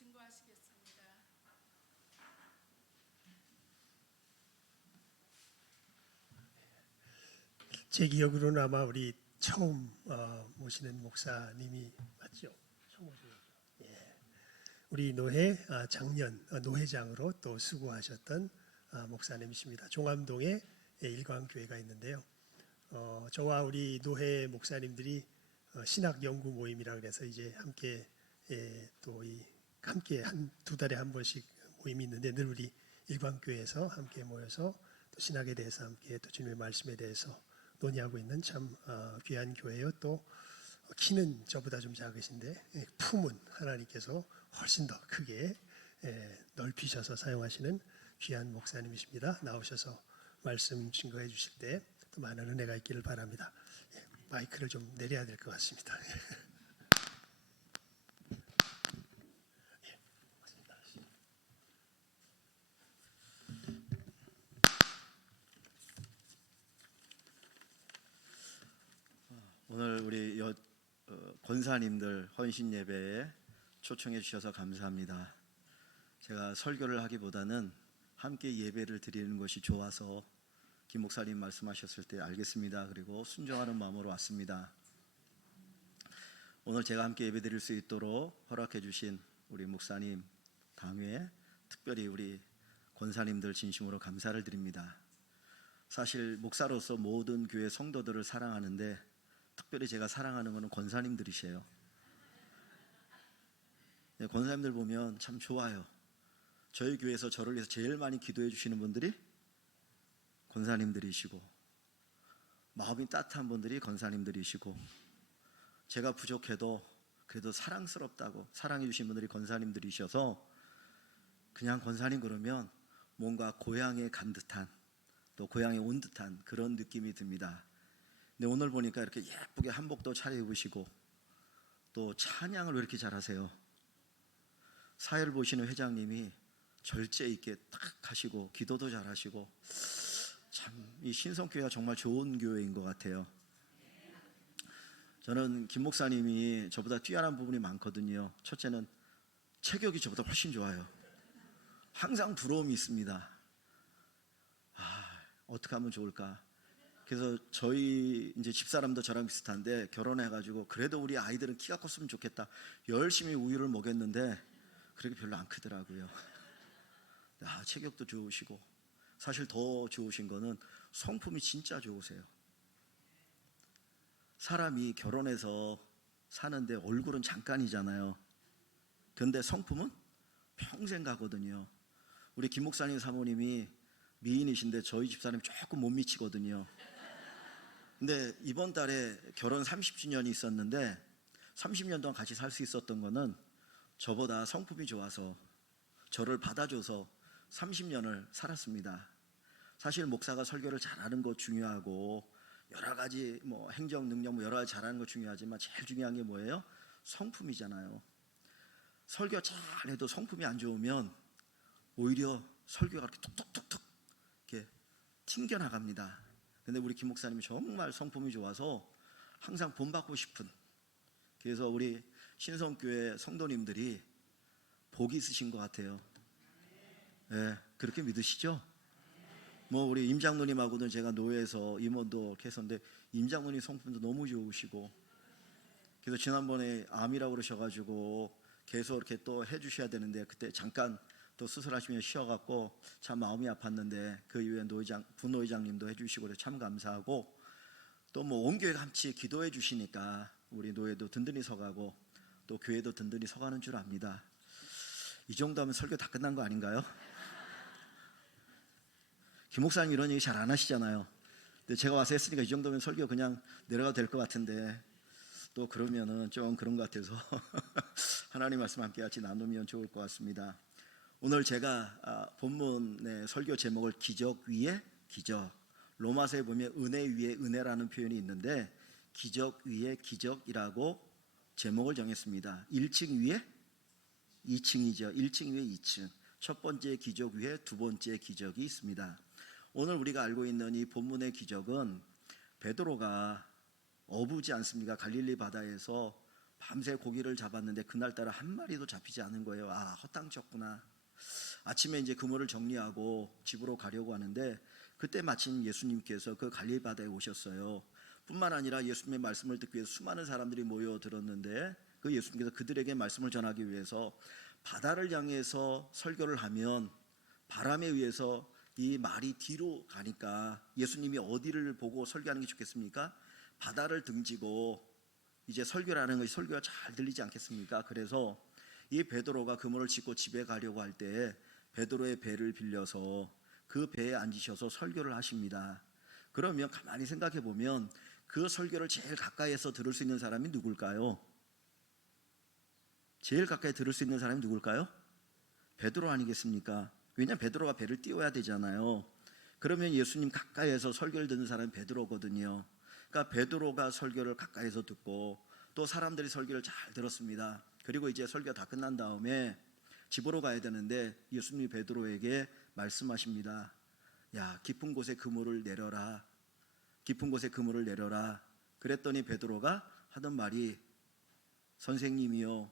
증거하시겠습니다. 제 기억으로는 아마 우리 처음 모시는 목사님이 맞죠? 처음 모시는 거죠. 예. 우리 노회 작년 노회장으로 또 수고하셨던 목사님이십니다. 종암동에 일광교회가 있는데요. 저와 우리 노회 목사님들이 신학 연구 모임이라 그래서 이제 함께 함께 한 두 달에 한 번씩 모임이 있는데 늘 우리 일광교회에서 함께 모여서 또 신학에 대해서 함께 또 주님의 말씀에 대해서 논의하고 있는 참 귀한 교회요. 또 키는 저보다 좀 작으신데 품은 하나님께서 훨씬 더 크게 넓히셔서 사용하시는 귀한 목사님이십니다. 나오셔서 말씀 증거해 주실 때 또 많은 은혜가 있기를 바랍니다. 마이크를 좀 내려야 될 것 같습니다. 오늘 우리 권사님들 헌신 예배에 초청해 주셔서 감사합니다. 제가 설교를 하기보다는 함께 예배를 드리는 것이 좋아서 김 목사님 말씀하셨을 때 알겠습니다. 그리고 순종하는 마음으로 왔습니다. 오늘 제가 함께 예배 드릴 수 있도록 허락해 주신 우리 목사님, 당회, 특별히 우리 권사님들 진심으로 감사를 드립니다. 사실 목사로서 모든 교회 성도들을 사랑하는데 특별히 제가 사랑하는 것은 권사님들이세요. 권사님들 보면 참 좋아요. 저희 교회에서 저를 위해서 제일 많이 기도해 주시는 분들이 권사님들이시고, 마음이 따뜻한 분들이 권사님들이시고, 제가 부족해도 그래도 사랑스럽다고 사랑해 주신 분들이 권사님들이셔서 그냥 권사님 그러면 뭔가 고향에 간 듯한, 또 고향에 온 듯한 그런 느낌이 듭니다. 근데 오늘 보니까 이렇게 예쁘게 한복도 차려입으시고 또 찬양을 왜 이렇게 잘하세요? 사회를 보시는 회장님이 절제 있게 딱 하시고 기도도 잘하시고, 참 이 신성교회가 정말 좋은 교회인 것 같아요. 저는 김 목사님이 저보다 뛰어난 부분이 많거든요. 첫째는 체격이 저보다 훨씬 좋아요. 항상 부러움이 있습니다. 어떻게 하면 좋을까? 그래서 저희 이제 집사람도 저랑 비슷한데 결혼해가지고 그래도 우리 아이들은 키가 컸으면 좋겠다. 열심히 우유를 먹였는데 그렇게 별로 안 크더라고요. 체격도 좋으시고, 사실 더 좋으신 거는 성품이 진짜 좋으세요. 사람이 결혼해서 사는데 얼굴은 잠깐이잖아요. 근데 성품은 평생 가거든요. 우리 김 목사님 사모님이 미인이신데 저희 집사람이 조금 못 미치거든요. 근데 이번 달에 결혼 30주년이 있었는데 30년 동안 같이 살 수 있었던 거는 저보다 성품이 좋아서 저를 받아줘서 30년을 살았습니다. 사실 목사가 설교를 잘하는 거 중요하고 여러 가지 행정 능력 여러 가지 잘하는 거 중요하지만 제일 중요한 게 뭐예요? 성품이잖아요. 설교 잘해도 성품이 안 좋으면 오히려 설교가 이렇게 툭툭툭툭 이렇게 튕겨나갑니다. 근데 우리 김 목사님이 정말 성품이 좋아서 항상 본받고 싶은, 그래서 우리 신성교회 성도님들이 복이 있으신 것 같아요. 네, 그렇게 믿으시죠? 우리 임장로님하고는 제가 노회에서 임원도 이렇게 했었는데 임장로님 성품도 너무 좋으시고, 그래서 지난번에 암이라고 그러셔가지고 계속 이렇게 또 해주셔야 되는데 그때 잠깐 또 수술하시며 쉬어갖고 참 마음이 아팠는데 그 이후에 부노회장님도 해주시고 그래서 참 감사하고, 또 온 교회 같이 기도해 주시니까 우리 노회도 든든히 서가고 또 교회도 든든히 서가는 줄 압니다. 이 정도면 설교 다 끝난 거 아닌가요? 김 목사님 이런 얘기 잘 안 하시잖아요. 근데 제가 와서 했으니까 이 정도면 설교 그냥 내려가도 될 것 같은데 또 그러면은 좀 그런 것 같아서 하나님 말씀 함께 같이 나누면 좋을 것 같습니다. 오늘 제가 본문의 설교 제목을 기적 위에 기적, 로마서에 보면 은혜 위에 은혜라는 표현이 있는데 기적 위에 기적이라고 제목을 정했습니다. 1층 위에 2층이죠. 1층 위에 2층. 첫 번째 기적 위에 두 번째 기적이 있습니다. 오늘 우리가 알고 있는 이 본문의 기적은 베드로가 어부지 않습니까? 갈릴리 바다에서 밤새 고기를 잡았는데 그날따라 한 마리도 잡히지 않은 거예요. 아, 허땅 쳤구나. 아침에 이제 그물을 정리하고 집으로 가려고 하는데 그때 마침 예수님께서 그 갈릴리 바다에 오셨어요. 뿐만 아니라 예수님의 말씀을 듣기 위해서 수많은 사람들이 모여들었는데 그 예수님께서 그들에게 말씀을 전하기 위해서 바다를 향해서 설교를 하면 바람에 의해서 이 말이 뒤로 가니까 예수님이 어디를 보고 설교하는 게 좋겠습니까? 바다를 등지고 이제 설교를 하는 것이 설교가 잘 들리지 않겠습니까? 그래서 이 베드로가 그물을 짚고 집에 가려고 할 때 베드로의 배를 빌려서 그 배에 앉으셔서 설교를 하십니다. 그러면 가만히 생각해 보면 그 설교를 제일 가까이에서 들을 수 있는 사람이 누굴까요? 제일 가까이 들을 수 있는 사람이 누굴까요? 베드로 아니겠습니까? 왜냐하면 베드로가 배를 띄워야 되잖아요. 그러면 예수님 가까이에서 설교를 듣는 사람이 베드로거든요. 그러니까 베드로가 설교를 가까이에서 듣고 또 사람들이 설교를 잘 들었습니다. 그리고 이제 설교가 다 끝난 다음에 집으로 가야 되는데 예수님이 베드로에게 말씀하십니다. 야, 깊은 곳에 그물을 내려라. 깊은 곳에 그물을 내려라. 그랬더니 베드로가 하던 말이 선생님이요,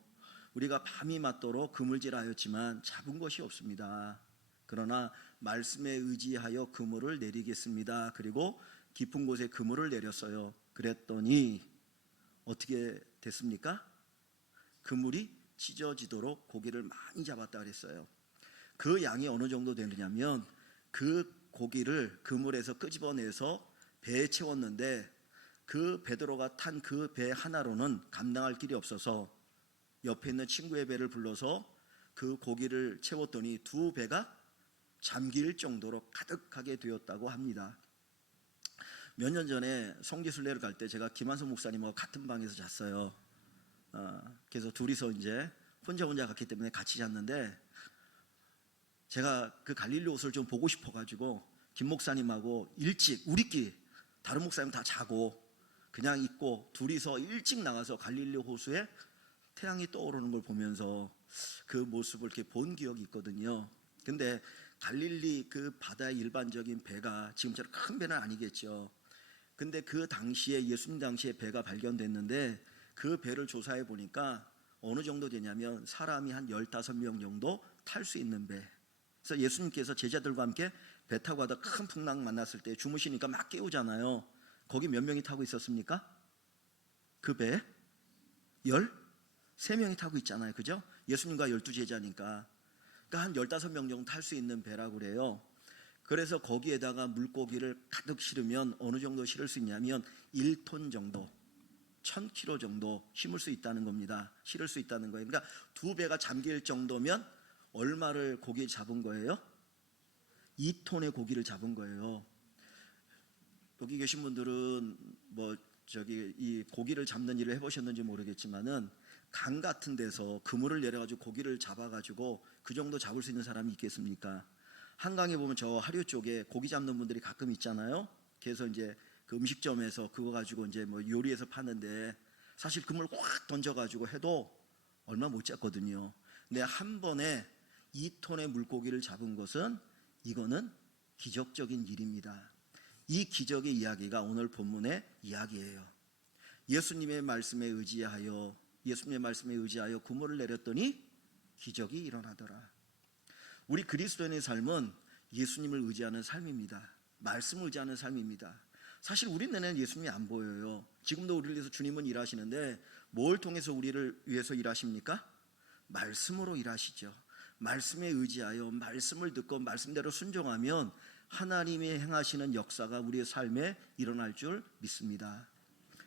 우리가 밤이 맞도록 그물질하였지만 잡은 것이 없습니다. 그러나 말씀에 의지하여 그물을 내리겠습니다. 그리고 깊은 곳에 그물을 내렸어요. 그랬더니 어떻게 됐습니까? 그물이 찢어지도록 고기를 많이 잡았다 그랬어요. 그 양이 어느 정도 되느냐면 그 고기를 그물에서 끄집어내서 배에 채웠는데 그 베드로가 탄 그 배 하나로는 감당할 길이 없어서 옆에 있는 친구의 배를 불러서 그 고기를 채웠더니 두 배가 잠길 정도로 가득하게 되었다고 합니다. 몇 년 전에 성지순례를 갈 때 제가 김한선 목사님하고 같은 방에서 잤어요. 그래서 둘이서 이제 혼자 갔기 때문에 같이 잤는데 제가 그 갈릴리 호수를 좀 보고 싶어가지고 김 목사님하고 일찍 우리끼리 다른 목사님 다 자고 그냥 있고 둘이서 일찍 나가서 갈릴리 호수에 태양이 떠오르는 걸 보면서 그 모습을 이렇게 본 기억이 있거든요. 근데 갈릴리 그 바다의 일반적인 배가 지금처럼 큰 배는 아니겠죠. 근데 그 당시에 예수님 당시에 배가 발견됐는데 그 배를 조사해 보니까 어느 정도 되냐면 사람이 한 15명 정도 탈 수 있는 배. 그래서 예수님께서 제자들과 함께 배 타고 가다 큰 풍랑 만났을 때 주무시니까 막 깨우잖아요. 거기 몇 명이 타고 있었습니까? 그 배에 13명이 타고 있잖아요. 그죠? 예수님과 12제자니까. 그러니까 한 15명 정도 탈 수 있는 배라고 그래요. 그래서 거기에다가 물고기를 가득 실으면 어느 정도 실을 수 있냐면 1톤 정도, 1000kg 정도 심을 수 있다는 겁니다. 실을 수 있다는 거예요. 그러니까 두 배가 잠길 정도면 얼마를 고기 잡은 거예요? 2톤의 고기를 잡은 거예요. 여기 계신 분들은 이 고기를 잡는 일을 해보셨는지 모르겠지만은 강 같은 데서 그물을 내려가지고 고기를 잡아가지고 그 정도 잡을 수 있는 사람이 있겠습니까? 한강에 보면 저 하류 쪽에 고기 잡는 분들이 가끔 있잖아요. 그래서 이제 그 음식점에서 그거 가지고 이제 요리해서 파는데 사실 그물 확 던져가지고 해도 얼마 못 잡거든요. 근데 한 번에 2톤의 물고기를 잡은 것은 이거는 기적적인 일입니다. 이 기적의 이야기가 오늘 본문의 이야기예요. 예수님의 말씀에 의지하여 그물을 내렸더니 기적이 일어나더라. 우리 그리스도인의 삶은 예수님을 의지하는 삶입니다. 말씀을 의지하는 삶입니다. 사실 우리 눈에는 예수님이 안 보여요. 지금도 우리를 위해서 주님은 일하시는데 뭘 통해서 우리를 위해서 일하십니까? 말씀으로 일하시죠. 말씀에 의지하여 말씀을 듣고 말씀대로 순종하면 하나님이 행하시는 역사가 우리의 삶에 일어날 줄 믿습니다.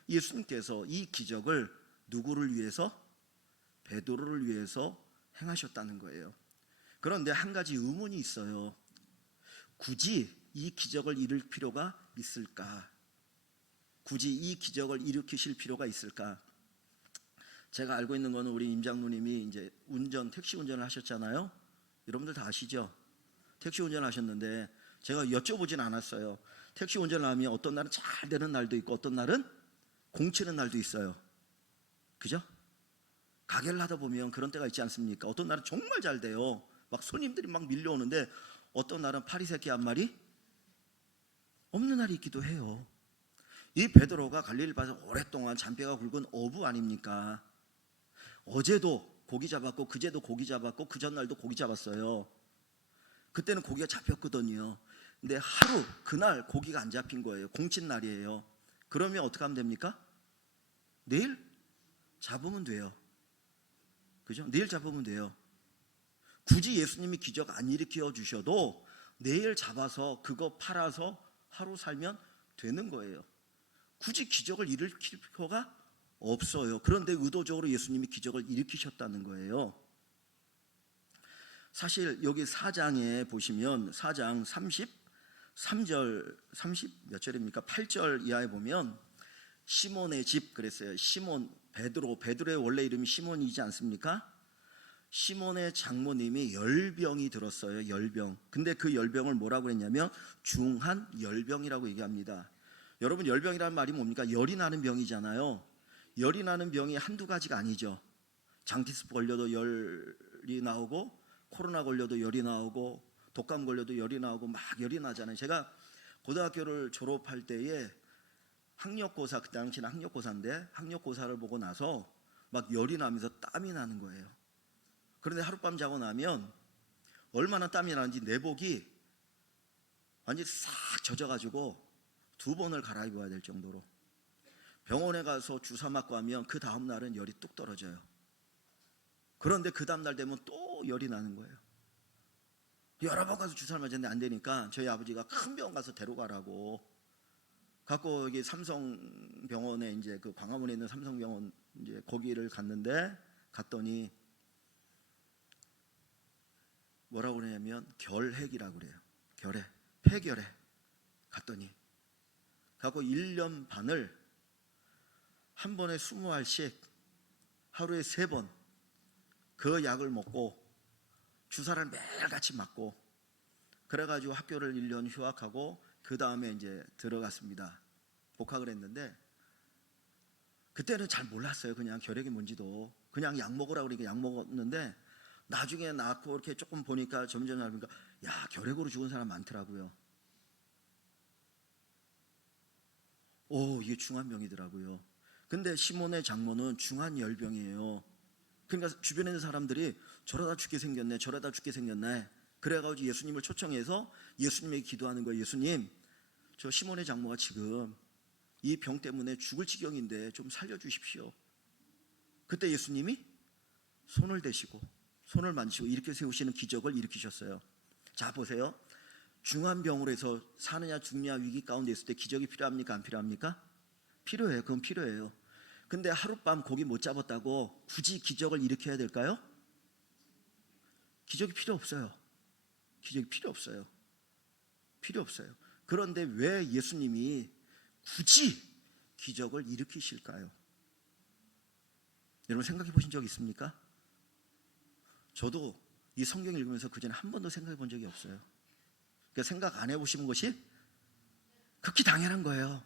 예수님께서 이 기적을 누구를 위해서? 베드로를 위해서 행하셨다는 거예요. 그런데 한 가지 의문이 있어요. 굳이 이 기적을 이룰 필요가 있을까? 굳이 이 기적을 일으키실 필요가 있을까? 제가 알고 있는 거는 우리 임 장로님이 이제 택시 운전을 하셨잖아요. 여러분들 다 아시죠? 택시 운전을 하셨는데 제가 여쭤보진 않았어요. 택시 운전을 하면 어떤 날은 잘 되는 날도 있고 어떤 날은 공치는 날도 있어요. 그죠? 가게를 하다 보면 그런 때가 있지 않습니까? 어떤 날은 정말 잘 돼요. 막 손님들이 막 밀려오는데 어떤 날은 파리새끼 한 마리 없는 날이 있기도 해요. 이 베드로가 갈릴리 바다에서 오랫동안 잔뼈가 굵은 어부 아닙니까? 어제도 고기 잡았고 그제도 고기 잡았고 그 전날도 고기 잡았어요. 그때는 고기가 잡혔거든요. 근데 하루 그날 고기가 안 잡힌 거예요. 공친 날이에요. 그러면 어떻게 하면 됩니까? 내일 잡으면 돼요. 그죠? 내일 잡으면 돼요. 굳이 예수님이 기적 안 일으켜 주셔도 내일 잡아서 그거 팔아서 하루 살면 되는 거예요. 굳이 기적을 일으킬 필요가 없어요. 그런데 의도적으로 예수님이 기적을 일으키셨다는 거예요. 사실 여기 4장에 보시면 4장 33절 30 몇 절입니까? 8절 이하에 보면 시몬의 집 그랬어요. 시몬 베드로의 원래 이름이 시몬이지 않습니까? 시몬의 장모님이 열병이 들었어요. 열병. 근데 그 열병을 뭐라고 했냐면 중한 열병이라고 얘기합니다. 여러분, 열병이라는 말이 뭡니까? 열이 나는 병이잖아요. 열이 나는 병이 한두 가지가 아니죠. 장티스 걸려도 열이 나오고, 코로나 걸려도 열이 나오고, 독감 걸려도 열이 나오고, 막 열이 나잖아요. 제가 고등학교를 졸업할 때에 학력고사, 그 당시는 학력고사인데 학력고사를 보고 나서 막 열이 나면서 땀이 나는 거예요. 그런데 하룻밤 자고 나면 얼마나 땀이 나는지 내복이 완전히 싹 젖어가지고 2번을 갈아입어야 될 정도로, 병원에 가서 주사 맞고 하면 그 다음 날은 열이 뚝 떨어져요. 그런데 그 다음 날 되면 또 열이 나는 거예요. 여러 번 가서 주사를 맞았는데 안 되니까 저희 아버지가 큰 병원 가서 데려가라고 갖고 여기 삼성병원에, 이제 그 광화문에 있는 삼성병원 이제 거기를 갔더니 뭐라고 그러냐면 결핵이라고 그래요. 폐결핵. 갔더니 갖고 1년 반을 한 번에 20알씩 하루에 3번 그 약을 먹고 주사를 매일같이 맞고, 그래가지고 학교를 1년 휴학하고 그 다음에 이제 들어갔습니다. 복학을 했는데 그때는 잘 몰랐어요. 그냥 결핵이 뭔지도. 그냥 약 먹으라고 그러니까 약 먹었는데 나중에 낳고 이렇게 조금 보니까 점점 알니까 야, 결핵으로 죽은 사람 많더라고요. 이게 중환병이더라고요. 근데 시몬의 장모는 중환열병이에요. 그러니까 주변에 있는 사람들이 저러다 죽게 생겼네, 저러다 죽게 생겼네. 그래가지고 예수님을 초청해서 예수님에게 기도하는 거예요. 예수님, 저 시몬의 장모가 지금 이 병 때문에 죽을 지경인데 좀 살려주십시오. 그때 예수님이 손을 대시고 손을 만지시고 이렇게 세우시는 기적을 일으키셨어요. 자, 보세요. 중환병으로 해서 사느냐 죽느냐 위기 가운데 있을 때 기적이 필요합니까? 안 필요합니까? 필요해요. 그건 필요해요. 근데 하룻밤 고기 못 잡았다고 굳이 기적을 일으켜야 될까요? 기적이 필요 없어요. 기적이 필요 없어요. 필요 없어요. 그런데 왜 예수님이 굳이 기적을 일으키실까요? 여러분 생각해 보신 적 있습니까? 저도 이 성경 읽으면서 그전에 한 번도 생각해 본 적이 없어요. 그러니까 생각 안 해보시는 것이 극히 당연한 거예요.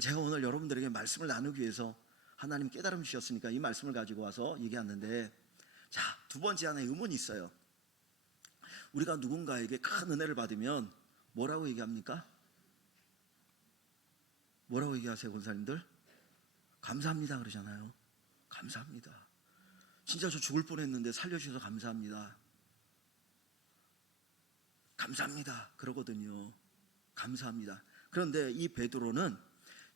제가 오늘 여러분들에게 말씀을 나누기 위해서 하나님 깨달음 주셨으니까 이 말씀을 가지고 와서 얘기하는데, 자, 2번째 하나의 의문이 있어요. 우리가 누군가에게 큰 은혜를 받으면 뭐라고 얘기합니까? 뭐라고 얘기하세요, 권사님들? 감사합니다 그러잖아요. 감사합니다. 진짜 저 죽을 뻔했는데 살려주셔서 감사합니다. 감사합니다 그러거든요. 감사합니다. 그런데 이 베드로는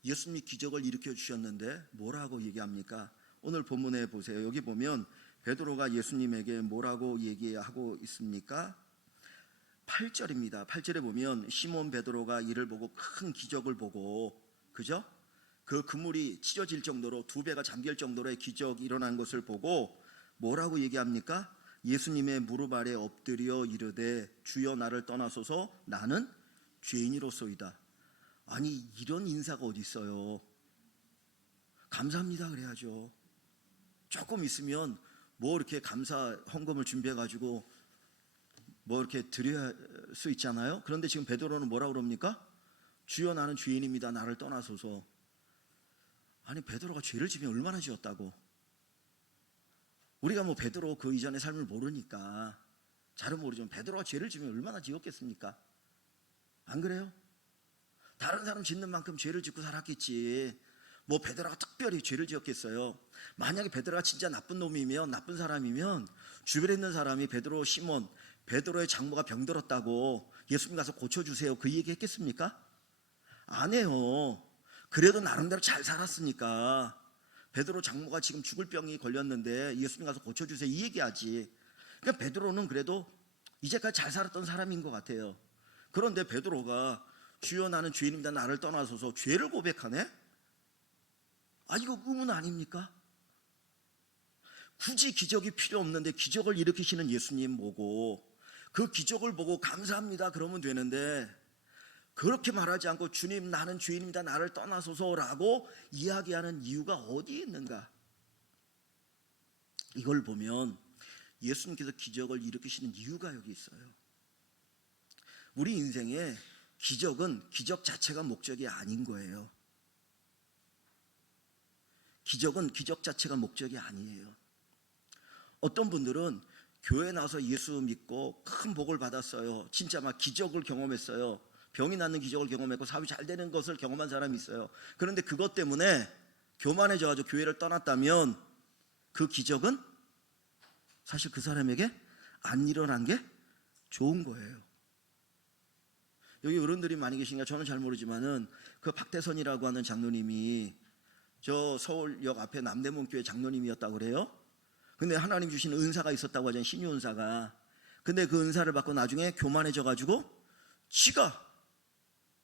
예수님이 기적을 일으켜 주셨는데 뭐라고 얘기합니까? 오늘 본문에 보세요. 여기 보면 베드로가 예수님에게 뭐라고 얘기하고 있습니까? 8절입니다. 8절에 보면 시몬 베드로가 이를 보고 큰 기적을 보고, 그죠? 그 그물이 찢어질 정도로 2배가 잠길 정도로의 기적이 일어난 것을 보고 뭐라고 얘기합니까? 예수님의 무릎 아래 엎드려 이르되 주여 나를 떠나소서 나는 죄인이로소이다. 아니, 이런 인사가 어디 있어요? 감사합니다 그래야죠. 조금 있으면 뭐 이렇게 감사 헌금을 준비해가지고 뭐 이렇게 드릴 수 있잖아요. 그런데 지금 베드로는 뭐라고 그럽니까? 주여 나는 죄인입니다. 나를 떠나소서. 아니, 베드로가 죄를 지면 얼마나 지었다고? 우리가 뭐 베드로 그 이전의 삶을 모르니까 잘은 모르지만 베드로가 죄를 지면 얼마나 지었겠습니까? 안 그래요? 다른 사람 짓는 만큼 죄를 짓고 살았겠지. 뭐 베드로가 특별히 죄를 지었겠어요? 만약에 베드로가 진짜 나쁜 놈이면, 나쁜 사람이면 주변에 있는 사람이 베드로, 시몬, 베드로의 장모가 병들었다고 예수님 가서 고쳐주세요, 그 얘기 했겠습니까? 안 해요. 그래도 나름대로 잘 살았으니까 베드로 장모가 지금 죽을 병이 걸렸는데 예수님 가서 고쳐주세요, 이 얘기하지. 그러니까 베드로는 그래도 이제까지 잘 살았던 사람인 것 같아요. 그런데 베드로가 주여 나는 죄인입니다, 나를 떠나소서, 죄를 고백하네? 아, 이거 의문 아닙니까? 굳이 기적이 필요 없는데 기적을 일으키시는 예수님 보고, 그 기적을 보고 감사합니다 그러면 되는데, 그렇게 말하지 않고 주님 나는 죄인입니다, 나를 떠나소서라고 이야기하는 이유가 어디에 있는가? 이걸 보면 예수님께서 기적을 일으키시는 이유가 여기 있어요. 우리 인생에 기적은 기적 자체가 목적이 아닌 거예요. 기적은 기적 자체가 목적이 아니에요. 어떤 분들은 교회 나와서 예수 믿고 큰 복을 받았어요. 진짜 막 기적을 경험했어요. 병이 낫는 기적을 경험했고 사업이 잘 되는 것을 경험한 사람이 있어요. 그런데 그것 때문에 교만해져가지고 교회를 떠났다면 그 기적은 사실 그 사람에게 안 일어난 게 좋은 거예요. 여기 어른들이 많이 계신가 저는 잘 모르지만은 그 박태선이라고 하는 장로님이 저 서울역 앞에 남대문교회 장로님이었다고 그래요. 근데 하나님 주신 은사가 있었다고 하잖아요, 신유 은사가. 근데 그 은사를 받고 나중에 교만해져가지고 지가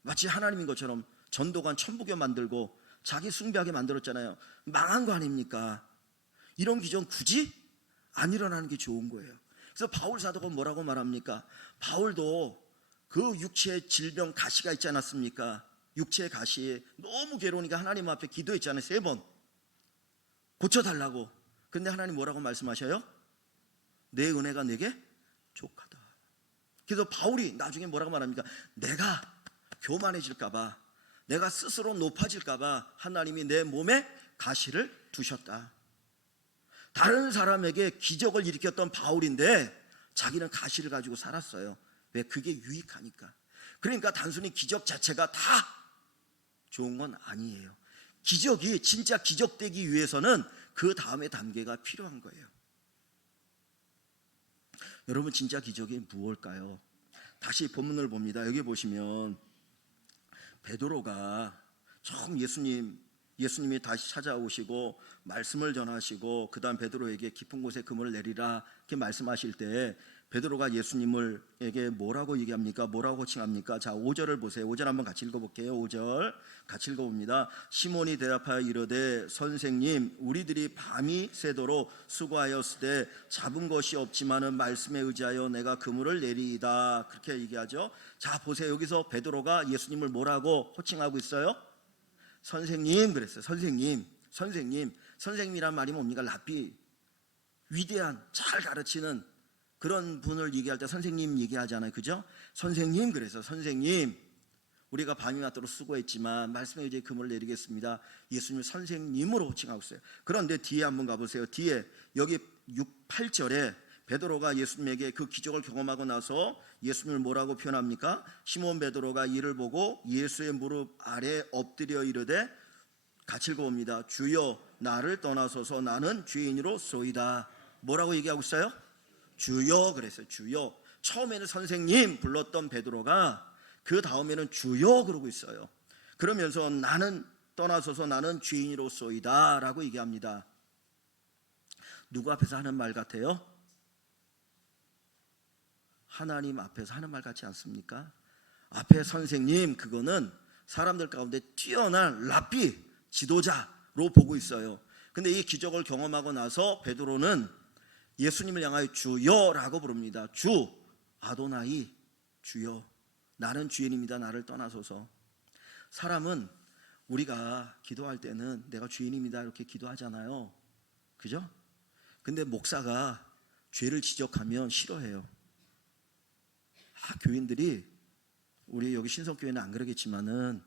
마치 하나님인 것처럼 전도관 천부교 만들고 자기 숭배하게 만들었잖아요. 망한 거 아닙니까? 이런 기적 굳이 안 일어나는 게 좋은 거예요. 그래서 바울 사도가 뭐라고 말합니까? 바울도 그 육체의 질병 가시가 있지 않았습니까? 육체의 가시 너무 괴로우니까 하나님 앞에 기도했잖아요, 3번 고쳐달라고. 근데 하나님 뭐라고 말씀하셔요? 내 은혜가 내게 족하다. 그래서 바울이 나중에 뭐라고 말합니까? 내가 교만해질까봐, 내가 스스로 높아질까봐 하나님이 내 몸에 가시를 두셨다. 다른 사람에게 기적을 일으켰던 바울인데 자기는 가시를 가지고 살았어요. 왜? 그게 유익하니까. 그러니까 단순히 기적 자체가 다 좋은 건 아니에요. 기적이 진짜 기적되기 위해서는 그 다음의 단계가 필요한 거예요. 여러분, 진짜 기적이 무엇일까요? 다시 본문을 봅니다. 여기 보시면 베드로가 처음 예수님이 다시 찾아오시고 말씀을 전하시고 그 다음 베드로에게 깊은 곳에 그물을 내리라 이렇게 말씀하실 때 베드로가 예수님에게 뭐라고 얘기합니까? 뭐라고 칭합니까? 자, 5절을 보세요. 5절 한번 같이 읽어볼게요. 5절 같이 읽어봅니다. 시몬이 대답하여 이르되 선생님, 우리들이 밤이 새도록 수고하였으되 잡은 것이 없지만은 말씀에 의지하여 내가 그물을 내리이다. 그렇게 얘기하죠. 자, 보세요. 여기서 베드로가 예수님을 뭐라고 호칭하고 있어요? 선생님 그랬어요. 선생님이란 말이 뭡니까? 랍비, 위대한, 잘 가르치는 그런 분을 얘기할 때 선생님 얘기하잖아요, 그죠? 선생님 그래서 선생님, 우리가 밤이 맞도록 수고했지만 말씀에 의지해 그물을 내리겠습니다. 예수님을 선생님으로 호칭하고 있어요. 그런데 뒤에 한번 가보세요. 뒤에 여기 8절에 베드로가 예수님에게 그 기적을 경험하고 나서 예수님을 뭐라고 표현합니까? 시몬 베드로가 이를 보고 예수의 무릎 아래 엎드려 이르되, 같이 읽어봅니다. 주여 나를 떠나소서, 나는 죄인이로소이다. 뭐라고 얘기하고 있어요? 주여 그랬어요. 주여. 처음에는 선생님 불렀던 베드로가 그 다음에는 주여 그러고 있어요. 그러면서 나는 떠나소서, 나는 죄인이로소이다 라고 얘기합니다. 누구 앞에서 하는 말 같아요? 하나님 앞에서 하는 말 같지 않습니까? 앞에 선생님, 그거는 사람들 가운데 뛰어난 랍비, 지도자로 보고 있어요. 근데 이 기적을 경험하고 나서 베드로는 예수님을 향하여 주여라고 부릅니다. 주, 아도나이, 주여, 나는 죄인입니다, 나를 떠나소서. 사람은 우리가 기도할 때는 내가 죄인입니다 이렇게 기도하잖아요, 그죠? 근데 목사가 죄를 지적하면 싫어해요. 교인들이, 우리 여기 신성교회는 안 그러겠지만은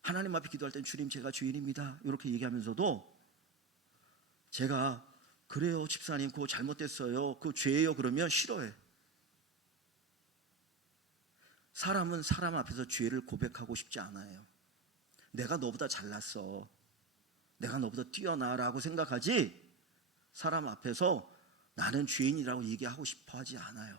하나님 앞에 기도할 땐 주님 제가 죄인입니다 이렇게 얘기하면서도 제가 그래요 집사님 그거 잘못됐어요 그거 죄예요 그러면 싫어해. 사람은 사람 앞에서 죄를 고백하고 싶지 않아요. 내가 너보다 잘났어, 내가 너보다 뛰어나라고 생각하지 사람 앞에서 나는 죄인이라고 얘기하고 싶어 하지 않아요.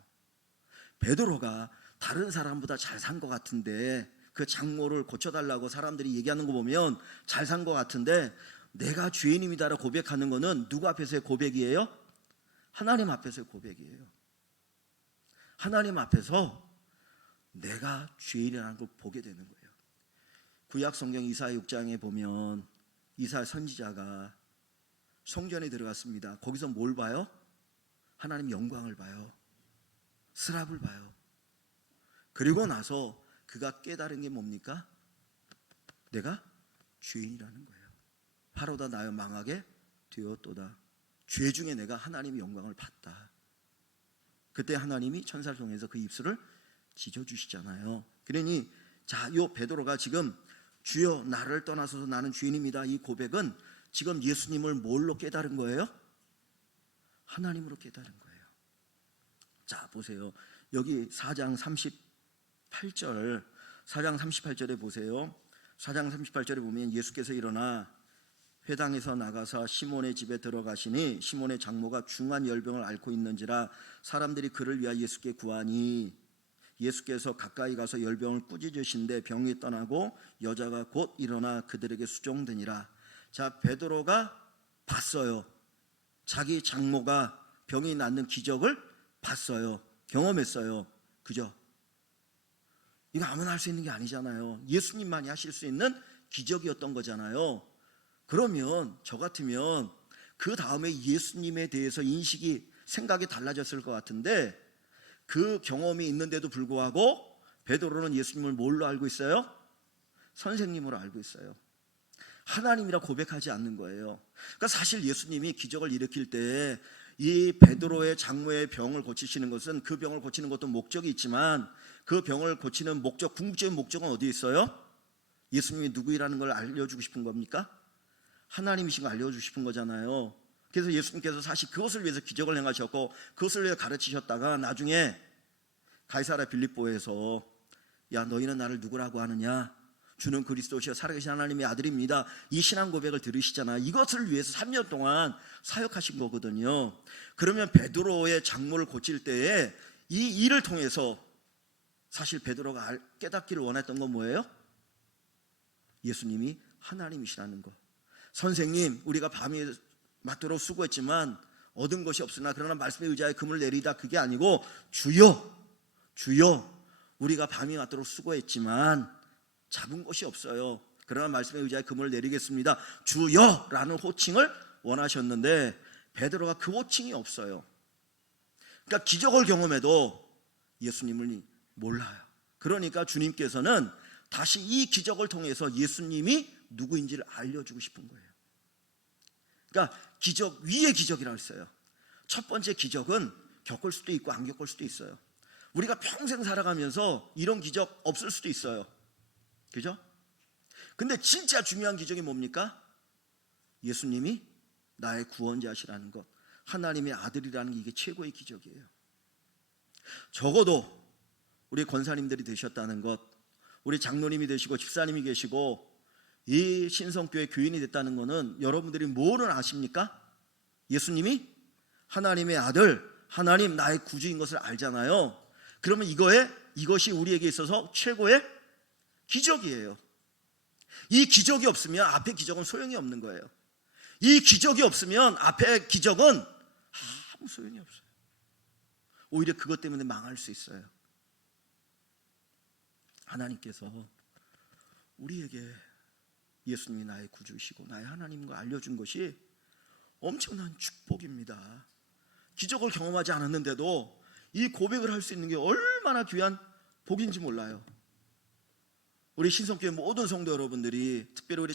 베드로가 다른 사람보다 잘 산 것 같은데 그 장모를 고쳐달라고 사람들이 얘기하는 거 보면 잘 산 것 같은데 내가 죄인입니다라고 고백하는 거는 누구 앞에서의 고백이에요? 하나님 앞에서의 고백이에요. 하나님 앞에서 내가 죄인이라는 걸 보게 되는 거예요. 구약 성경 이사야 6장에 보면 이사야 선지자가 성전에 들어갔습니다. 거기서 뭘 봐요? 하나님 영광을 봐요. 스랍을 봐요. 그리고 나서 그가 깨달은 게 뭡니까? 내가 죄인이라는 거예요. 바로다 나여 망하게 되었도다. 죄 중에 내가 하나님의 영광을 봤다. 그때 하나님이 천사를 통해서 그 입술을 찢어주시잖아요. 그러니 요 베드로가 지금 주여 나를 떠나서서 나는 죄인입니다, 이 고백은 지금 예수님을 뭘로 깨달은 거예요? 하나님으로 깨달은 거예요. 자 보세요. 여기 4장 38절에 보세요. 4장 38절에 보면 예수께서 일어나 회당에서 나가사 시몬의 집에 들어가시니 시몬의 장모가 중한 열병을 앓고 있는지라 사람들이 그를 위하여 예수께 구하니 예수께서 가까이 가서 열병을 꾸짖으신데 병이 떠나고 여자가 곧 일어나 그들에게 수종되니라. 자, 베드로가 봤어요. 자기 장모가 병이 낫는 기적을 봤어요. 경험했어요. 그죠? 이거 아무나 할 수 있는 게 아니잖아요. 예수님만이 하실 수 있는 기적이었던 거잖아요. 그러면 저 같으면 그 다음에 예수님에 대해서 생각이 달라졌을 것 같은데 그 경험이 있는데도 불구하고 베드로는 예수님을 뭘로 알고 있어요? 선생님으로 알고 있어요. 하나님이라 고백하지 않는 거예요. 그러니까 사실 예수님이 기적을 일으킬 때 이 베드로의 장모의 병을 고치시는 것은 그 병을 고치는 것도 목적이 있지만 그 병을 고치는 목적, 궁극적인 목적은 어디에 있어요? 예수님이 누구이라는 걸 알려주고 싶은 겁니까? 하나님이신 걸 알려주고 싶은 거잖아요. 그래서 예수님께서 사실 그것을 위해서 기적을 행하셨고 그것을 위해서 가르치셨다가 나중에 가이사랴 빌립보에서 야 너희는 나를 누구라고 하느냐? 주는 그리스도시여 살아계신 하나님의 아들입니다. 이 신앙 고백을 들으시잖아요. 이것을 위해서 3년 동안 사역하신 거거든요. 그러면 베드로의 장모를 고칠 때에 이 일을 통해서 사실 베드로가 깨닫기를 원했던 건 뭐예요? 예수님이 하나님이시라는 거. 선생님 우리가 밤이 맞도록 수고했지만 얻은 것이 없으나 그러나 말씀에 의지하여 금을 내리다, 그게 아니고 주여 우리가 밤이 맞도록 수고했지만 잡은 것이 없어요. 그러나 말씀에 의지하여 금을 내리겠습니다. 주여라는 호칭을 원하셨는데 베드로가 그 호칭이 없어요. 그러니까 기적을 경험해도 예수님을 몰라요. 그러니까 주님께서는 다시 이 기적을 통해서 예수님이 누구인지를 알려주고 싶은 거예요. 그러니까 기적 위의 기적이라고 했어요. 첫 번째 기적은 겪을 수도 있고 안 겪을 수도 있어요. 우리가 평생 살아가면서 이런 기적 없을 수도 있어요. 그죠? 근데 진짜 중요한 기적이 뭡니까? 예수님이 나의 구원자시라는 것, 하나님의 아들이라는 게 이게 최고의 기적이에요. 적어도 우리 권사님들이 되셨다는 것, 우리 장로님이 되시고 집사님이 계시고 이 신성교회 교인이 됐다는 것은 여러분들이 뭐를 아십니까? 예수님이 하나님의 아들, 하나님 나의 구주인 것을 알잖아요. 그러면 이것이 우리에게 있어서 최고의 기적이에요. 이 기적이 없으면 앞에 기적은 소용이 없는 거예요. 이 기적이 없으면 앞에 기적은 아무 소용이 없어요. 오히려 그것 때문에 망할 수 있어요. 하나님께서 우리에게 예수님이 나의 구주이시고 나의 하나님인 걸 알려준 것이 엄청난 축복입니다. 기적을 경험하지 않았는데도 이 고백을 할 수 있는 게 얼마나 귀한 복인지 몰라요. 우리 신성교회 모든 성도 여러분들이, 특별히 우리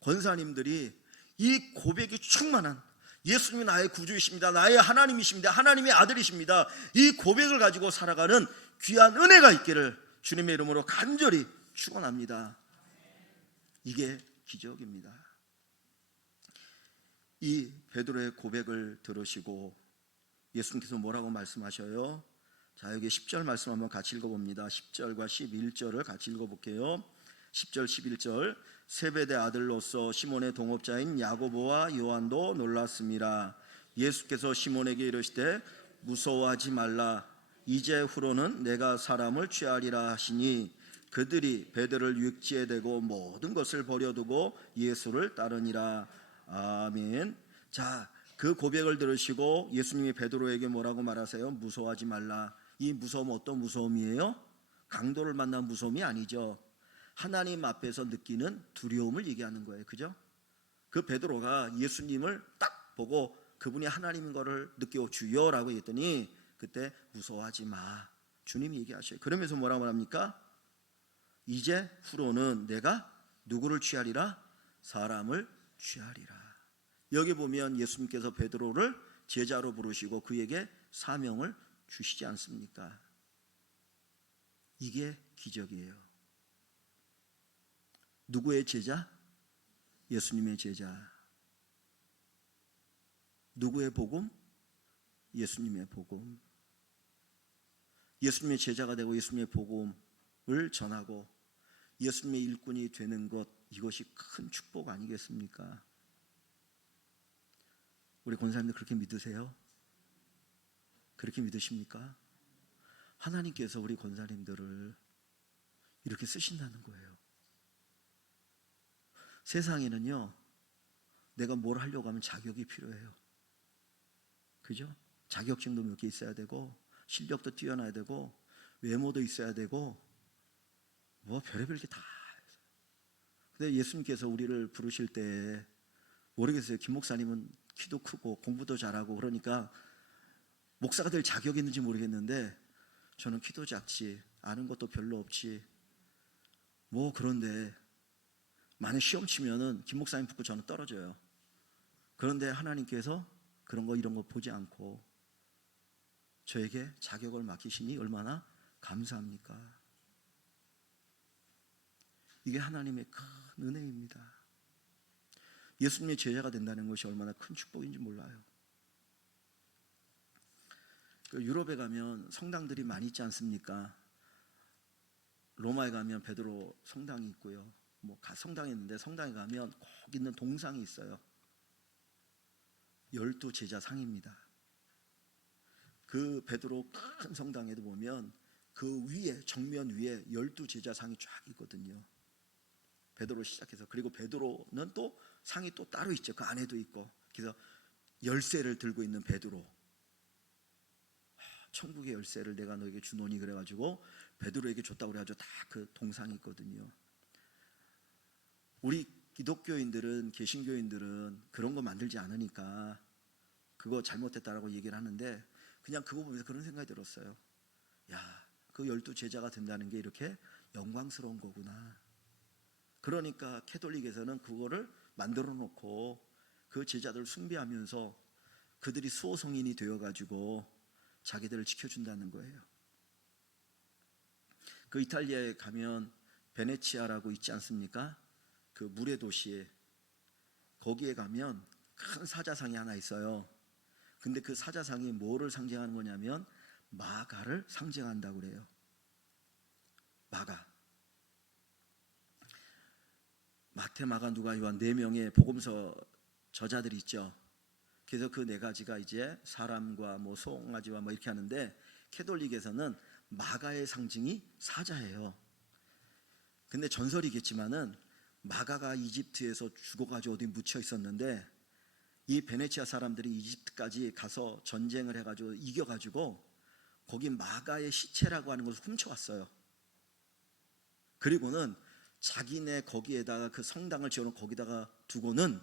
권사님들이 이 고백이 충만한 예수님이 나의 구주이십니다, 나의 하나님이십니다, 하나님의 아들이십니다, 이 고백을 가지고 살아가는 귀한 은혜가 있기를 주님의 이름으로 간절히 축원합니다. 이게 기적입니다. 이 베드로의 고백을 들으시고 예수님께서 뭐라고 말씀하셔요? 자, 여기 10절 말씀 한번 같이 읽어봅니다. 10절과 11절을 같이 읽어볼게요. 10절 11절 세베대 아들로서 시몬의 동업자인 야고보와 요한도 놀랐습니다. 예수께서 시몬에게 이르시되 무서워하지 말라. 이제 후로는 내가 사람을 취하리라 하시니 그들이 베드로를 육지에 대고 모든 것을 버려두고 예수를 따르니라. 아멘. 자, 그 고백을 들으시고 예수님이 베드로에게 뭐라고 말하세요? 무서워하지 말라. 이 무서움 어떤 무서움이에요? 강도를 만난 무서움이 아니죠. 하나님 앞에서 느끼는 두려움을 얘기하는 거예요. 그죠? 그 베드로가 예수님을 딱 보고 그분이 하나님인 것을 느끼고 주여라고 했더니 그때 무서워하지 마. 주님이 얘기하셔요. 그러면서 뭐라고 말합니까? 이제 후로는 내가 누구를 취하리라? 사람을 취하리라. 여기 보면 예수님께서 베드로를 제자로 부르시고 그에게 사명을 주시지 않습니까? 이게 기적이에요. 누구의 제자? 예수님의 제자. 누구의 복음? 예수님의 복음. 예수님의 제자가 되고 예수님의 복음을 전하고 예수님의 일꾼이 되는 것, 이것이 큰 축복 아니겠습니까? 우리 권사님들 그렇게 믿으세요? 그렇게 믿으십니까? 하나님께서 우리 권사님들을 이렇게 쓰신다는 거예요. 세상에는요, 내가 뭘 하려고 하면 자격이 필요해요. 그죠? 자격증도 몇 개 있어야 되고 실력도 뛰어나야 되고 외모도 있어야 되고 뭐 별의별 게 다 있어요. 근데 예수님께서 우리를 부르실 때 모르겠어요. 김 목사님은 키도 크고 공부도 잘하고 그러니까 목사가 될 자격이 있는지 모르겠는데 저는 키도 작지 아는 것도 별로 없지 뭐 그런데 만약 시험 치면은 김 목사님 붙고 저는 떨어져요. 그런데 하나님께서 그런 거 이런 거 보지 않고 저에게 자격을 맡기시니 얼마나 감사합니까? 이게 하나님의 큰 은혜입니다. 예수님의 제자가 된다는 것이 얼마나 큰 축복인지 몰라요. 유럽에 가면 성당들이 많이 있지 않습니까? 로마에 가면 베드로 성당이 있고요. 뭐 성당이 있는데 성당에 가면 꼭 있는 동상이 있어요. 12제자상입니다. 그 베드로 큰 성당에도 보면 그 위에 정면 위에 12제자상이 쫙 있거든요. 베드로 시작해서 그리고 베드로는 또 상이 또 따로 있죠. 그 안에도 있고 그래서 열쇠를 들고 있는 베드로 천국의 열쇠를 내가 너에게 주노니 그래가지고 베드로에게 줬다고 그래가지고 다 그 동상이 있거든요. 우리 기독교인들은 개신교인들은 그런 거 만들지 않으니까 그거 잘못했다라고 얘기를 하는데 그냥 그거 보면서 그런 생각이 들었어요. 야, 그 12제자가 된다는 게 이렇게 영광스러운 거구나. 그러니까 캐톨릭에서는 그거를 만들어 놓고 그 제자들을 숭배하면서 그들이 수호성인이 되어가지고 자기들을 지켜준다는 거예요. 그 이탈리아에 가면 베네치아라고 있지 않습니까? 그 물의 도시에 거기에 가면 큰 사자상이 하나 있어요. 근데 그 사자상이 뭐를 상징하는 거냐면 마가를 상징한다고 그래요. 마가. 마태, 마가, 누가, 요한 4명의 복음서 저자들이 있죠. 그래서 그 4가지가 이제 사람과 뭐 송아지와 뭐 이렇게 하는데 캐톨릭에서는 마가의 상징이 사자예요. 근데 전설이겠지만은 마가가 이집트에서 죽어가지고 어디 묻혀 있었는데 이 베네치아 사람들이 이집트까지 가서 전쟁을 해가지고 이겨가지고 거기 마가의 시체라고 하는 것을 훔쳐왔어요. 그리고는 자기네 거기에다가 그 성당을 지어놓은 거기다가 두고는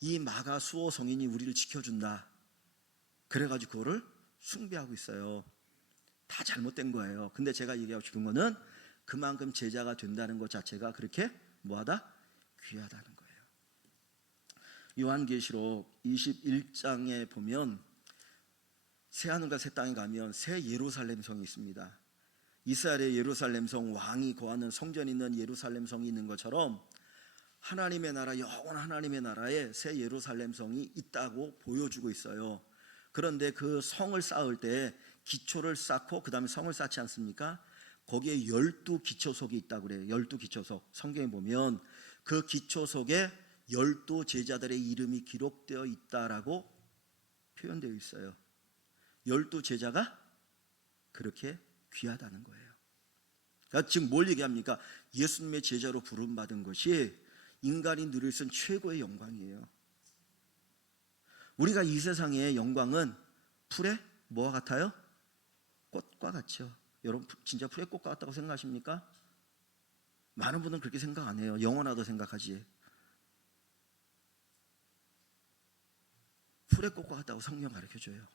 이 마가 수호 성인이 우리를 지켜준다. 그래가지고 그거를 숭배하고 있어요. 다 잘못된 거예요. 근데 제가 얘기하고 싶은 거는 그만큼 제자가 된다는 것 자체가 그렇게 뭐하다? 귀하다는 거예요. 요한계시록 21장에 보면 새하늘과 새 땅에 가면 새 예루살렘 성이 있습니다. 이스라엘의 예루살렘 성, 왕이 거하는 성전이 있는 예루살렘 성이 있는 것처럼 하나님의 나라, 영원한 하나님의 나라에 새 예루살렘 성이 있다고 보여주고 있어요. 그런데 그 성을 쌓을 때 기초를 쌓고 그 다음에 성을 쌓지 않습니까? 거기에 12기초석이 있다고 그래요. 12기초석. 성경에 보면 그 기초 속에 12 제자들의 이름이 기록되어 있다라고 표현되어 있어요. 12 제자가 그렇게 귀하다는 거예요. 그러니까 지금 뭘 얘기합니까? 예수님의 제자로 부름받은 것이 인간이 누릴 수 있는 최고의 영광이에요. 우리가 이 세상의 영광은 풀의 뭐와 같아요? 꽃과 같죠. 여러분 진짜 풀의 꽃과 같다고 생각하십니까? 많은 분들은 그렇게 생각 안 해요. 영원하다 생각하지. 풀의 꽃과 같다고 성경 가르쳐줘요.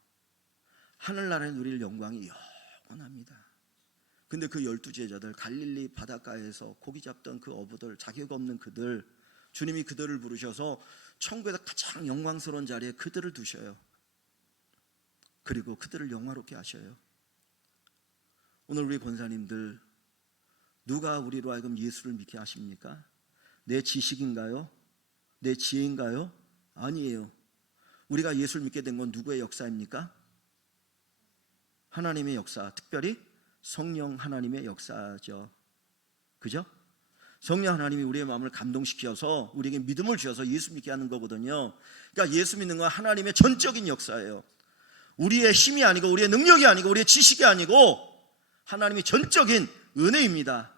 하늘나라에 누릴 영광이 영원합니다. 근데 그 12 제자들, 갈릴리 바닷가에서 고기 잡던 그 어부들, 자격 없는 그들, 주님이 그들을 부르셔서 천국에서 가장 영광스러운 자리에 그들을 두셔요. 그리고 그들을 영화롭게 하셔요. 오늘 우리 권사님들, 누가 우리로 하여금 예수를 믿게 하십니까? 내 지식인가요? 내 지혜인가요? 아니에요. 우리가 예수를 믿게 된 건 누구의 역사입니까? 하나님의 역사, 특별히 성령 하나님의 역사죠. 그죠? 성령 하나님이 우리의 마음을 감동시켜서 우리에게 믿음을 주셔서 예수 믿게 하는 거거든요. 그러니까 예수 믿는 건 하나님의 전적인 역사예요. 우리의 힘이 아니고 우리의 능력이 아니고 우리의 지식이 아니고 하나님의 전적인 은혜입니다.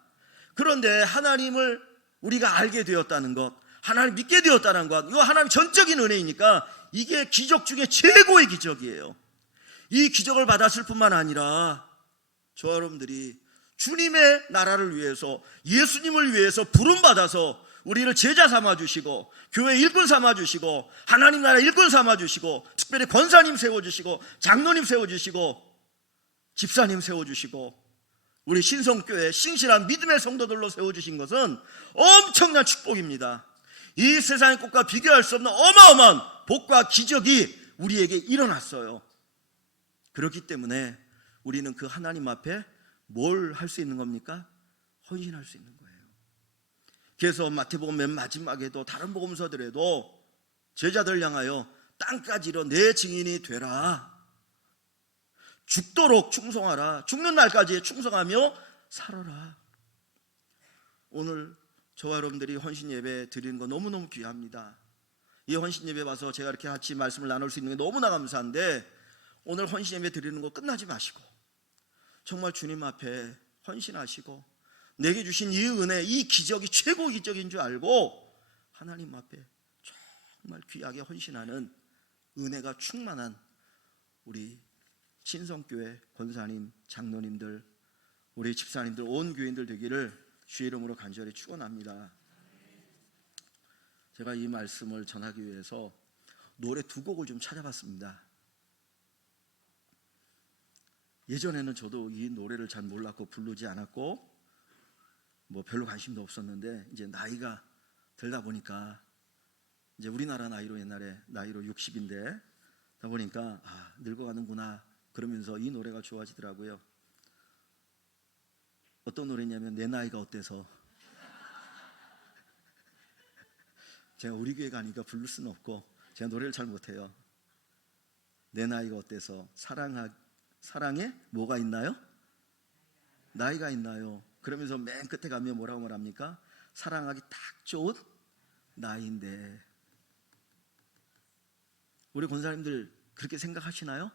그런데 하나님을 우리가 알게 되었다는 것, 하나님 믿게 되었다는 것, 이거 하나님 전적인 은혜이니까 이게 기적 중에 최고의 기적이에요. 이 기적을 받았을 뿐만 아니라 저와 여러분들이 주님의 나라를 위해서, 예수님을 위해서 부름받아서 우리를 제자 삼아주시고 교회 일꾼 삼아주시고 하나님 나라 일꾼 삼아주시고 특별히 권사님 세워주시고 장로님 세워주시고 집사님 세워주시고 우리 신성교회 신실한 믿음의 성도들로 세워주신 것은 엄청난 축복입니다. 이 세상의 꽃과 비교할 수 없는 어마어마한 복과 기적이 우리에게 일어났어요. 그렇기 때문에 우리는 그 하나님 앞에 뭘 할 수 있는 겁니까? 헌신할 수 있는 거예요. 그래서 마태복음 맨 마지막에도 다른 복음서들에도 제자들 향하여 땅까지 이뤄 내 증인이 되라. 죽도록 충성하라. 죽는 날까지 충성하며 살아라. 오늘 저와 여러분들이 헌신 예배 드리는 거 너무너무 귀합니다. 이 헌신 예배 와서 제가 이렇게 같이 말씀을 나눌 수 있는 게 너무나 감사한데 오늘 헌신 예배 드리는 거 끝나지 마시고 정말 주님 앞에 헌신하시고 내게 주신 이 은혜, 이 기적이 최고 기적인 줄 알고 하나님 앞에 정말 귀하게 헌신하는 은혜가 충만한 우리 신성교회 권사님, 장로님들, 우리 집사님들, 온 교인들 되기를 주의 이름으로 간절히 축원합니다. 제가 이 말씀을 전하기 위해서 노래 2곡을 좀 찾아봤습니다. 예전에는 저도 이 노래를 잘 몰랐고 부르지 않았고 뭐 별로 관심도 없었는데 이제 나이가 들다 보니까 이제 우리나라 나이로 옛날에 나이로 60인데 다 보니까 늙어가는구나 그러면서 이 노래가 좋아지더라고요. 어떤 노래냐면 내 나이가 어때서. 제가 우리 교회 가니까 부를 수는 없고 제가 노래를 잘 못해요. 내 나이가 어때서 사랑에 뭐가 있나요? 나이가 있나요? 그러면서 맨 끝에 가면 뭐라고 말합니까? 사랑하기 딱 좋은 나이인데. 우리 권사님들 그렇게 생각하시나요?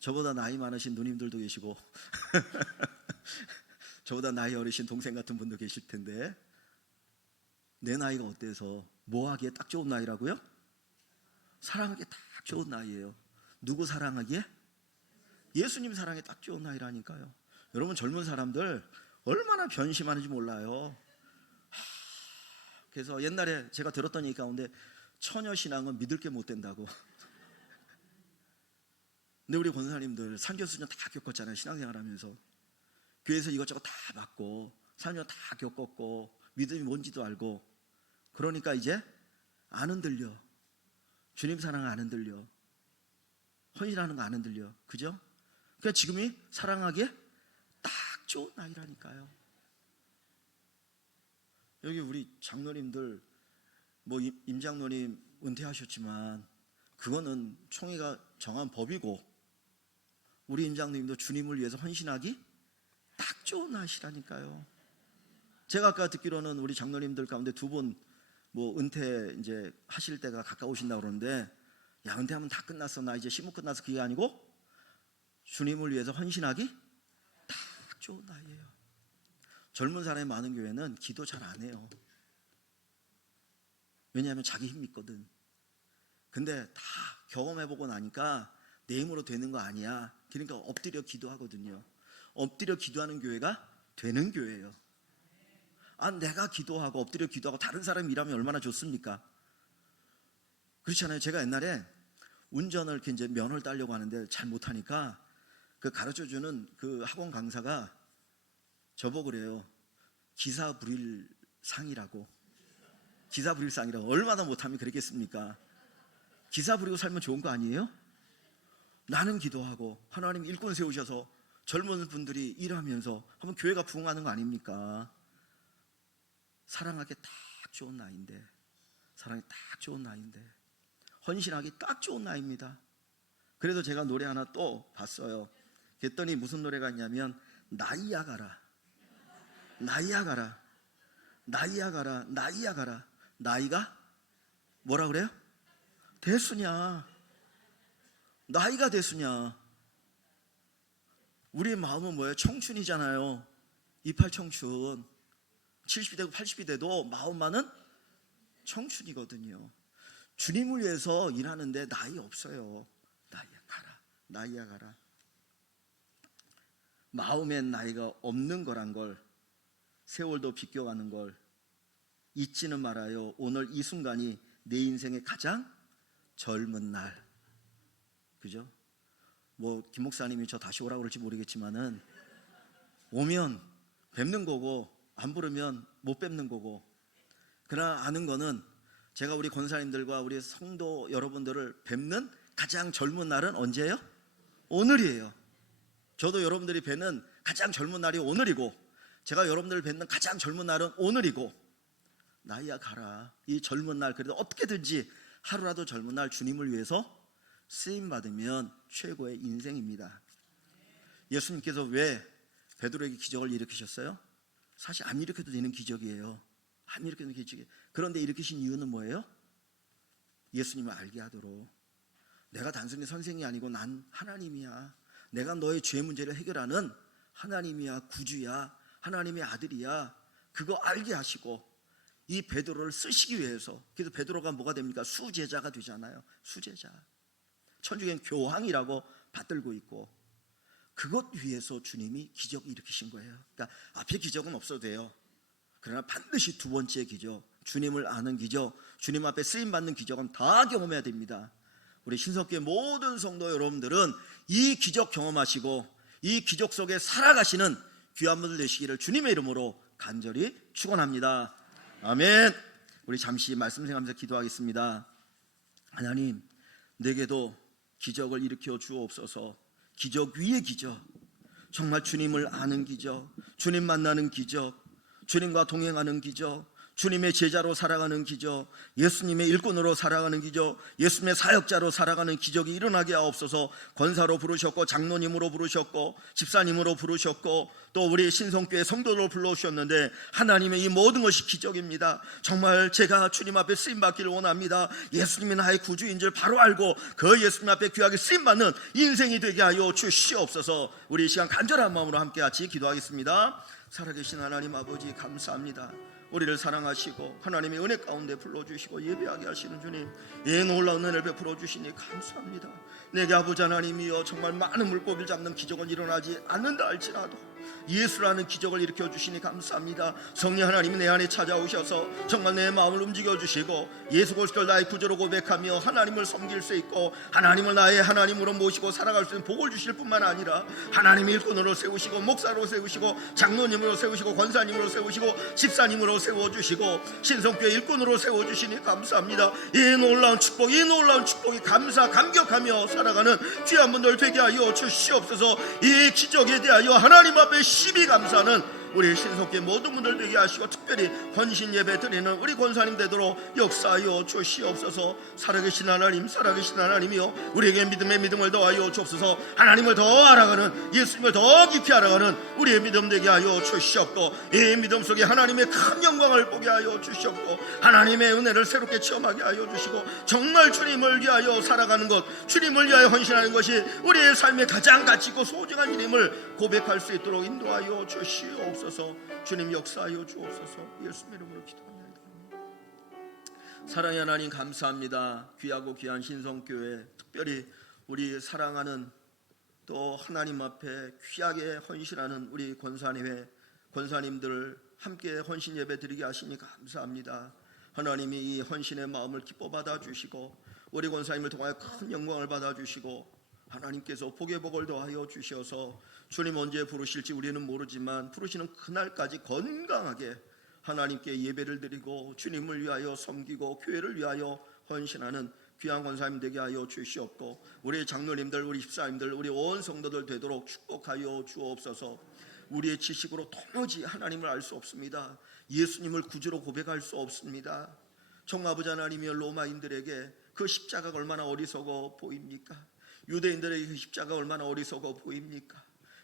저보다 나이 많으신 누님들도 계시고 저보다 나이 어리신 동생 같은 분도 계실 텐데 내 나이가 어때서 뭐 하기에 딱 좋은 나이라고요? 사랑하기에 딱 좋은 나이예요. 누구 사랑하기에? 예수님 사랑에 딱 좋은 나이라니까요. 여러분 젊은 사람들 얼마나 변심하는지 몰라요. 그래서 옛날에 제가 들었던 얘기 가운데 처녀신앙은 믿을 게 못 된다고. 근데 우리 권사님들 3교수년 다 겪었잖아요. 신앙생활하면서 교회에서 이것저것 다 받고 3년 다 겪었고 믿음이 뭔지도 알고 그러니까 이제 안 흔들려. 주님 사랑을 안 흔들려. 헌신하는 거 안 흔들려. 그죠? 그러니까 지금이 사랑하기에 딱 좋은 나이라니까요. 여기 우리 장로님들 뭐 임장로님 은퇴하셨지만 그거는 총회가 정한 법이고 우리 임장로님도 주님을 위해서 헌신하기 딱 좋은 나이시라니까요. 제가 아까 듣기로는 우리 장로님들 가운데 두 분 뭐 은퇴 이제 하실 때가 가까우신다고 그러는데, 야, 은퇴하면 다 끝났어, 나 이제 시무 끝나서, 그게 아니고 주님을 위해서 헌신하기 딱 좋은 나이예요. 젊은 사람이 많은 교회는 기도 잘 안 해요. 왜냐하면 자기 힘 믿거든. 근데 다 경험해보고 나니까 내 힘으로 되는 거 아니야. 그러니까 엎드려 기도하거든요. 엎드려 기도하는 교회가 되는 교회예요. 아, 내가 기도하고 엎드려 기도하고 다른 사람이 일하면 얼마나 좋습니까? 그렇잖아요. 제가 옛날에 운전을 이렇게 이제 면허를 따려고 하는데 잘 못하니까 그 가르쳐주는 그 학원 강사가 저보고 그래요. 기사 불일 상이라고. 기사 부릴 상이라고. 얼마나 못하면 그랬겠습니까? 기사 부리고 살면 좋은 거 아니에요? 나는 기도하고 하나님 일꾼 세우셔서 젊은 분들이 일하면서 하면 교회가 부흥하는 거 아닙니까? 사랑하기 딱 좋은 나이인데, 사랑이 딱 좋은 나이인데, 헌신하기 딱 좋은 나이입니다. 그래서 제가 노래 하나 또 봤어요. 그랬더니 무슨 노래가 있냐면, 나이야 가라, 나이야 가라, 나이야 가라, 나이야 가라. 나이가 뭐라 그래요? 대수냐, 나이가 대수냐. 우리의 마음은 뭐예요? 청춘이잖아요. 이팔 청춘. 70이 되고 80이 돼도 마음만은 청춘이거든요. 주님을 위해서 일하는데 나이 없어요. 나이야 가라, 나이야 가라. 마음엔 나이가 없는 거란 걸, 세월도 비껴가는 걸 잊지는 말아요. 오늘 이 순간이 내 인생의 가장 젊은 날. 그죠? 뭐 김 목사님이 저 다시 오라고 그럴지 모르겠지만은, 오면 뵙는 거고 안 부르면 못 뵙는 거고. 그러나 아는 거는, 제가 우리 권사님들과 우리 성도 여러분들을 뵙는 가장 젊은 날은 언제예요? 오늘이에요. 저도 여러분들이 뵙는 가장 젊은 날이 오늘이고, 제가 여러분들을 뵙는 가장 젊은 날은 오늘이고. 나이야 가라. 이 젊은 날, 그래도 어떻게든지 하루라도 젊은 날 주님을 위해서 쓰임받으면 최고의 인생입니다. 예수님께서 왜 베드로에게 기적을 일으키셨어요? 사실 안 일으켜도 되는 기적이에요. 안 일으켜도 되는 기적이에요. 그런데 일으키신 이유는 뭐예요? 예수님을 알게 하도록. 내가 단순히 선생이 아니고 난 하나님이야. 내가 너의 죄 문제를 해결하는 하나님이야, 구주야, 하나님의 아들이야. 그거 알게 하시고 이 베드로를 쓰시기 위해서. 그래서 베드로가 뭐가 됩니까? 수제자가 되잖아요. 수제자. 천주교는 교황이라고 받들고 있고, 그것 위해서 주님이 기적을 일으키신 거예요. 그러니까 앞에 기적은 없어도 돼요. 그러나 반드시 두 번째 기적, 주님을 아는 기적, 주님 앞에 쓰임받는 기적은 다 경험해야 됩니다. 우리 신석교회 모든 성도 여러분들은 이 기적 경험하시고 이 기적 속에 살아가시는 귀한 분들 되시기를 주님의 이름으로 간절히 축원합니다. 아멘. 우리 잠시 말씀 생각하면서 기도하겠습니다. 하나님, 내게도 기적을 일으켜 주옵소서. 기적 위의 기적, 정말 주님을 아는 기적, 주님 만나는 기적, 주님과 동행하는 기적, 주님의 제자로 살아가는 기적, 예수님의 일꾼으로 살아가는 기적, 예수님의 사역자로 살아가는 기적이 일어나게 하옵소서. 권사로 부르셨고 장로님으로 부르셨고 집사님으로 부르셨고 또 우리 신성교회 성도로 불러오셨는데, 하나님의 이 모든 것이 기적입니다. 정말 제가 주님 앞에 쓰임받기를 원합니다. 예수님이 나의 구주인 줄 바로 알고 그 예수님 앞에 귀하게 쓰임받는 인생이 되게 하여 주시옵소서. 우리 이 시간 간절한 마음으로 함께 같이 기도하겠습니다. 살아계신 하나님 아버지, 감사합니다. 우리를 사랑하시고 하나님의 은혜 가운데 불러주시고 예배하게 하시는 주님, 이 놀라운 은혜를 베풀어 주시니 감사합니다. 내게 아버지 하나님이여, 정말 많은 물고기를 잡는 기적은 일어나지 않는다 할지라도 예수라는 기적을 일으켜 주시니 감사합니다. 성령 하나님이 내 안에 찾아오셔서 정말 내 마음을 움직여 주시고 예수 그리스도를 나의 구주로 고백하며 하나님을 섬길 수 있고 하나님을 나의 하나님으로 모시고 살아갈 수 있는 복을 주실 뿐만 아니라 하나님의 일꾼으로 세우시고 목사로 세우시고 장로님으로 세우시고 권사님으로 세우시고 집사님으로 세워주시고 신성교회 일꾼으로 세워주시니 감사합니다. 이 놀라운 축복, 이 놀라운 축복이 감격하며 살아가는 귀한 분들 되게 하여 주시옵소서. 이 기적에 대하여 하나님 앞에 심히 감사하는 우리 신속계 모든 분들 되게 하시고 특별히 헌신 예배 드리는 우리 권사님 되도록 역사하여 주시옵소서. 살아계신 하나님이여 우리에게 믿음의 믿음을 더하여 주옵소서. 하나님을 더 알아가는, 예수님을 더 깊이 알아가는 우리의 믿음 되게 하여 주시옵고, 이 믿음 속에 하나님의 큰 영광을 보게 하여 주시옵고, 하나님의 은혜를 새롭게 체험하게 하여 주시고, 정말 주님을 위하여 살아가는 것, 주님을 위하여 헌신하는 것이 우리의 삶의 가장 가치 있고 소중한 일임을 고백할 수 있도록 인도하여 주시옵소서. 주님 역사하여 주옵소서. 예수님 이름으로 기도합니다. 사랑의 하나님 감사합니다. 귀하고 귀한 신성교회, 특별히 우리 사랑하는 또 하나님 앞에 귀하게 헌신하는 우리 권사님들 함께 헌신 예배 드리게 하시니 감사합니다. 하나님이 이 헌신의 마음을 기뻐 받아주시고 우리 권사님을 통하여 큰 영광을 받아주시고 하나님께서 복의 복을 더하여 주셔서 주님 언제 부르실지 우리는 모르지만 부르시는 그날까지 건강하게 하나님께 예배를 드리고 주님을 위하여 섬기고 교회를 위하여 헌신하는 귀한 권사님 되게 하여 주시옵고, 우리 장로님들, 우리 집사님들, 우리 온 성도들 되도록 축복하여 주옵소서. 우리의 지식으로 도무지 하나님을 알 수 없습니다. 예수님을 구주로 고백할 수 없습니다. 정아버지 하나님이여, 로마인들에게 그 십자가가 얼마나 어리석어 보입니까? 유대인들에게 그 십자가가 얼마나 어리석어 보입니까?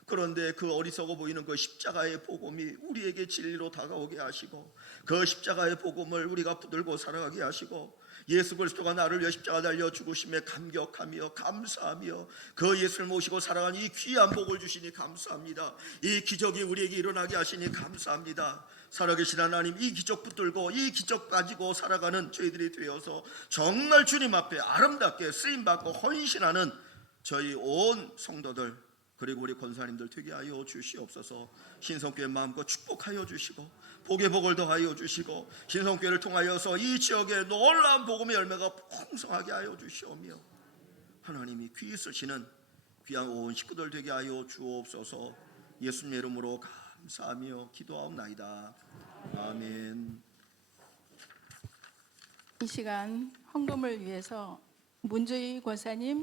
그런데 그 어리석어 보이는 그 십자가의 복음이 우리에게 진리로 다가오게 하시고, 그 십자가의 복음을 우리가 붙들고 살아가게 하시고, 예수 그리스도가 나를 위해 십자가 달려 죽으심에 감격하며 감사하며 그 예수를 모시고 살아가는 이 귀한 복을 주시니 감사합니다. 이 기적이 우리에게 일어나게 하시니 감사합니다. 살아계신 하나님, 이 기적 붙들고 이 기적 가지고 살아가는 저희들이 되어서 정말 주님 앞에 아름답게 쓰임받고 헌신하는 저희 온 성도들, 그리고 우리 권사님들 되게 하여 주시옵소서. 신성교회 마음껏 축복하여 주시고 복의 복을 더하여 주시고, 신성교회를 통하여서 이 지역에 놀라운 복음의 열매가 풍성하게 하여 주시오며, 하나님이 귀 있으시는 귀한 온 식구들 되게 하여 주옵소서. 예수님의 이름으로 감사하며 기도하옵나이다. 아멘. 이 시간 헌금을 위해서 문주희 권사님